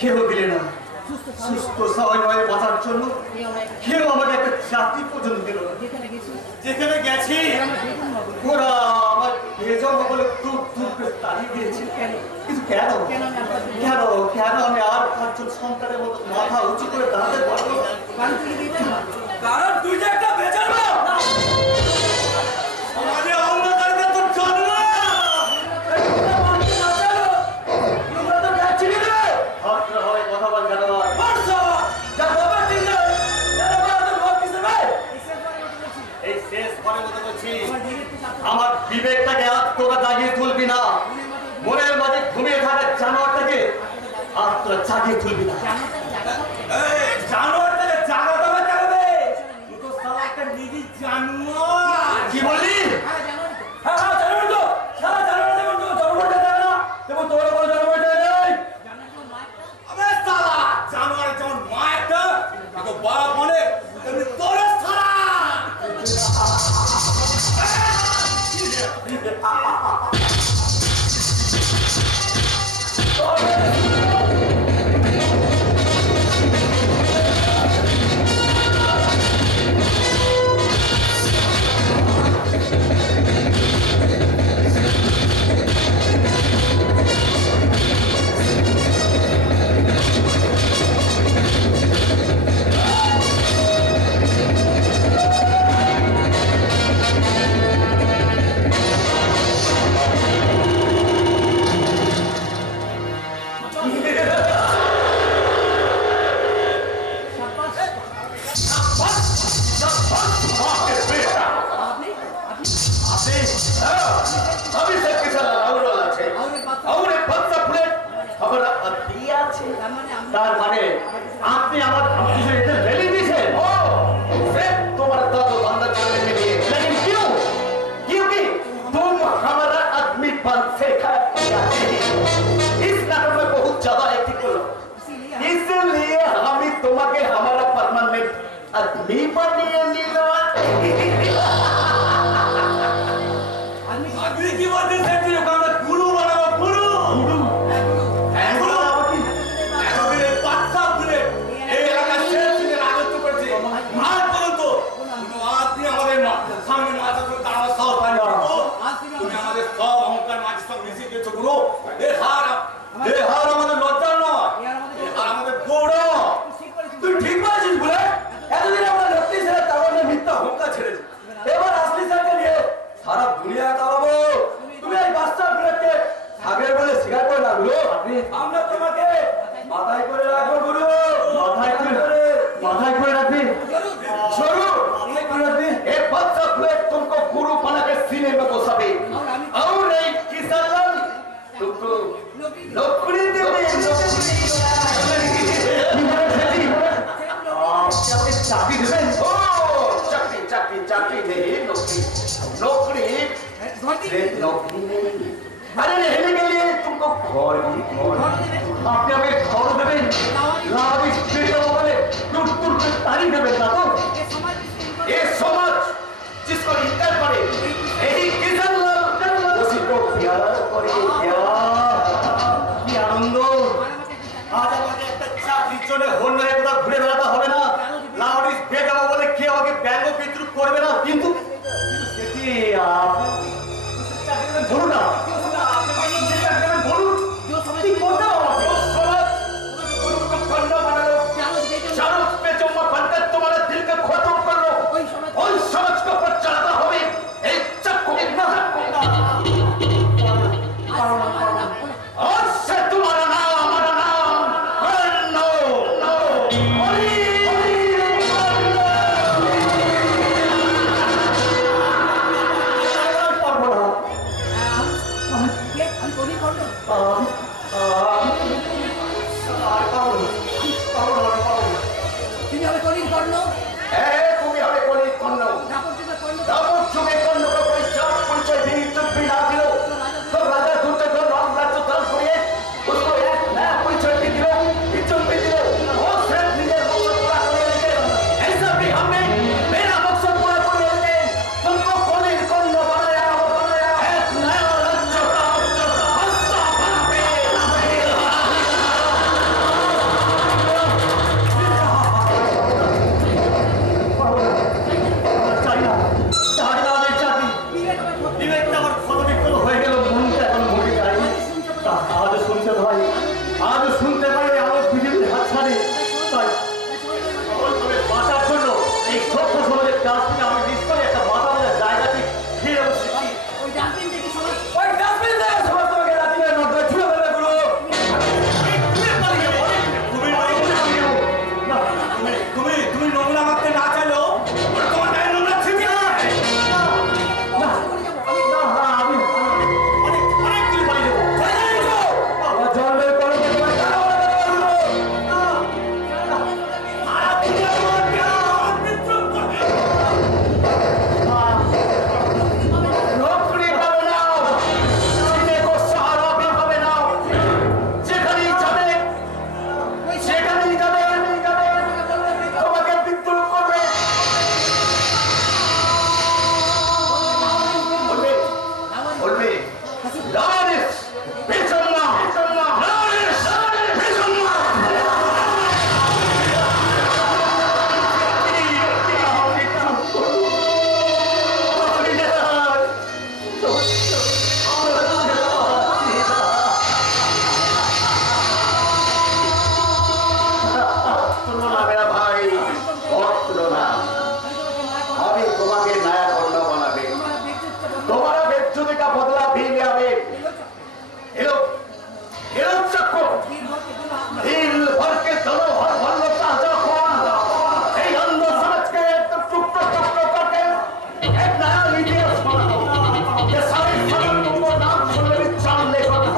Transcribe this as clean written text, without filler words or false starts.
কেউ দিলে না। সুস্থ সবাই বাঁচার জন্য কেউ আমাকে একটা চাকরি পর্যন্ত দিল না। যেখানে গেছি ওরা আমার বেজন্ম বলে দূর দূর করে তাড়িয়ে দিয়েছে। কিন্তু কেন কেন কেন আমি আর 5 জন সন্তানের মতো মাথা উঁচু করে দাঁড়াতে পারবো? কারণ তুই যে একটা বেজন্ম। সমাজে অন্ধকারকে তোর জন্ম। কথা বল কেন? এই শেষ পরের মতো বলছি, আমার বিবেকটাকে আর তোরা জাগিয়ে তুলবি না। মনের মাঝে ঘুমিয়ে থাকা জানোয়ারটাকে আর তোরা জাগিয়ে তুলবি না। জানোয়ারটাকে জাগাতে হবে জাগাবে। তুই তো শালা একটা নিজে জানোয়ার। কি বললি? হ্যাঁ জানোয়ার তো। শালা জানোয়ার যেমন তো জন্মটা দেয় না, তেমন তোর কোনো জন্মটা নেই। আবে শালা জানোয়ার যেমন মায়েরটা তো বাপ মানে তেমনি তোর শালা। তার মানে আপনি আমার রেলি দিয়েছেন। তোমার दादो अंदर जाने के लिए, लेकिन क्यों? क्योंकि तुम हमारा आदमी बन से इस नाटक में बहुत ज्यादा एक्टिंग करो, इसलिए हमें तुम्हें हमारा परमानेंट आदमी बनिए नीलो। आदमी की बातें सेंटी लोग हमारा गुरु बनाओ गुरु। আমরা তোমাকে মাথায় করে রাখবো গুরু। মাথায় করে রাখবি एक बच्चा प्लेट तुमको गुरु बना के सीने में घुसाबे और एक किसान तुमको नौकरी देवे। चाकरी देवे? ओ चाकरी नहीं, नौकरी नहीं। अरे रहने के लिए तुमको घर आपने हमें घर देवे। लाविश बेटा बोले दूर के तारीफ देवे ना तो ये समाज जिसको इंकार करे यही किसान उसी को प्यार करे। কি আনন্দ! আজ আমাকে একটা চাকরির জন্য হন্য একটা ঘুরে বেড়াতে হবে না। লাউডিস বেগাবো বলে কেউ আমাকে ব্যঙ্গ বিদ্রুপ করবে না। কিন্তু সেটি ধরুন না বলুন কি করতে হবে? समाज पे जो बनकर तुम्हारे दिल के खत्म कर लो, उन समझ को पर चलाता होवे एक चक्कू एक नजर कोगा। और से तुम्हारा नाम हमारा नाम नो তুমি হবে কলির কর্ণ। দাপর যুগে কর্ণকে পরিচয় দিয়ে চুপি না দিল তো রাজা দুর্যোধন রামরাজ্য দান করে उसको एक नया परिचय दिल, इज्जत भी दिल और सिर्फ নিজের মকসদ पूरा করে लेके ऐसा भी हमने मेरा मकसद पूरा कर लेके तुमको कलिर कर्ण बनाया एक नया राज्य का हिस्सा बनाते। রাখো।